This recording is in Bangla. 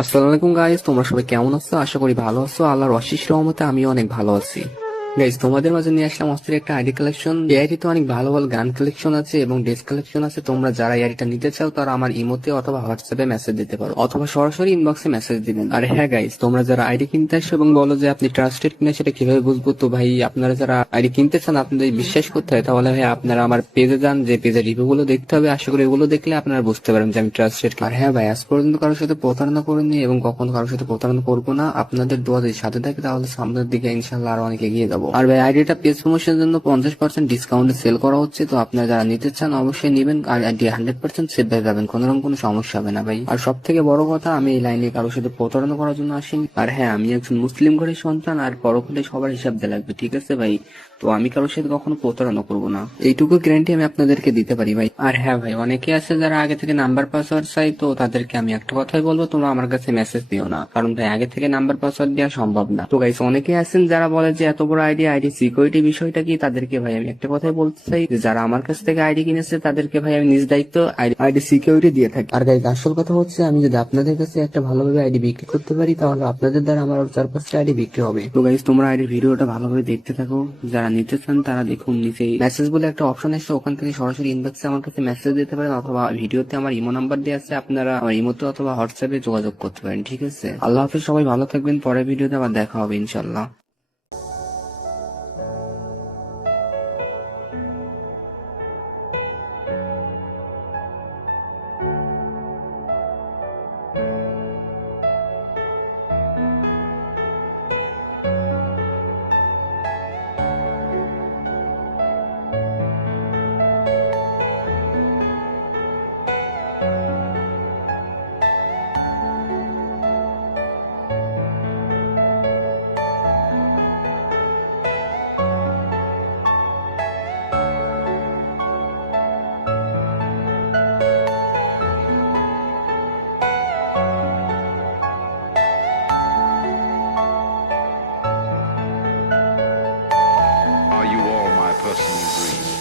আসসালামু আলাইকুম গাইস, তোমরা সবাই কেমন আছো? আশা করি ভালো আছো। আল্লাহর অশেষ রহমতে আমিও অনেক ভালো আছি। গাইস, তোমাদের মাঝে নিয়ে আসলাম অস্থির একটা আইডি কালেকশন। এই আইডিতে অনেক ভালো ভালো গান কালেকশন আছে এবং ড্রেস কালেকশন আছে। তোমরা যারা এই আইডিটা নিতে চাও তারা আমার ইমোতে অথবা হোয়াটসঅ্যাপে মেসেজ দিতে পারো অথবা সরাসরি ইনবক্সে মেসেজ দিবেন। আর হ্যাঁ গাইস, তোমরা যারা আইডি কিনতে আসো এবং বলো যে আপনি ট্রাস্টেড কিনা সেটা কিভাবে বুঝবো? তো ভাই, আপনারা যারা আইডি কিনতে চান আপনাদের বিশ্বাস করতে হয়, তাহলে ভাই আপনারা আমার পেজে যান, যে পেজের রিভিউ গুলো দেখতে হবে। আশা করি এগুলো দেখলে আপনারা বুঝতে পারেন যে আমি ট্রাস্টেড। আর হ্যাঁ ভাই, আজ পর্যন্ত কারোর সাথে প্রতারণা করিনি এবং কখনো কারোর সাথে প্রতারণা করবো না। আপনাদের দোয়া যদি সাথে থাকে তাহলে সামনের দিকে ইনশাল্লাহ আরো অনেক এগিয়ে যাবো। আর ভাই, আইডিটা পেজ প্রমোশনের জন্য 50% ডিসকাউন্টে সেল করা হচ্ছে। তো আপনারা যারা নিতে চান অবশ্যই নিবেন। আর আইডি 100% সেভ হয়ে যাবেন, কোনোরকম কোনো সমস্যা হবে না ভাই। আর সব থেকে বড় কথা, আমি এই লাইনে কারোর সাথে প্রতারণা করার জন্য আসিনি। আর হ্যাঁ, আমি একজন মুসলিম ঘরের সন্তান, আর পরকালে সবার হিসাব দিয়ে লাগবে, ঠিক আছে ভাই? তো আমি কারোর সাথে কখনো প্রতারণা করবো না, এইটুকু গ্যারান্টি আমি আপনাদেরকে দিতে পারি ভাই। আর হ্যাঁ ভাই, অনেকে আছে যারা আগে থেকে নাম্বার পাসওয়ার্ড চাই, তো তাদেরকে আমি একটা কথাই বলবো, তোমরা আমার কাছে মেসেজ দিও না, কারণ ভাই আগে থেকে নাম্বার পাসওয়ার্ড দেওয়া সম্ভব না। তো গাইস, অনেকে আছেন যারা বলে যে এত বড় আইডি, আইডি সিকিউরিটি বিষয়টা কি? তাদেরকে ভাই আমি একটা কথাই বলতে চাই যে যারা আমার কাছ থেকে আইডি কিনেছে তাদেরকে ভাই আমি নিজ দায়িত্ব আইডি সিকিউরিটি দিয়ে থাকি। আর গাইস, আসল কথা হচ্ছে আমি যদি আপনাদের কাছে একটা ভালোভাবে আইডি বিক্রি করতে পারি তাহলে আপনাদের দ্বারা আমার 4-5টা আইডি বিক্রি হবে। তো গাইস, তোমরা আইডির ভিডিওটা ভালোভাবে দেখতে থাকো। যারা নিতে চান তারা দেখুন, নিচেই মেসেজ বলে একটা অপশন আছে, ওখান থেকে সরাসরি ইনবক্সে আমার কাছে মেসেজ দিতে পারেন অথবা ভিডিওতে আমার ইমো নাম্বার দেওয়া আছে, আপনারা আমার ইমোতে অথবা হোয়াটসঅ্যাপে যোগাযোগ করতে পারেন, ঠিক আছে? আল্লাহ হাফেজ, সবাই ভালো থাকবেন। পরের ভিডিওতে আবার দেখা হবে ইনশাল্লাহ। Are you all my personal dreams?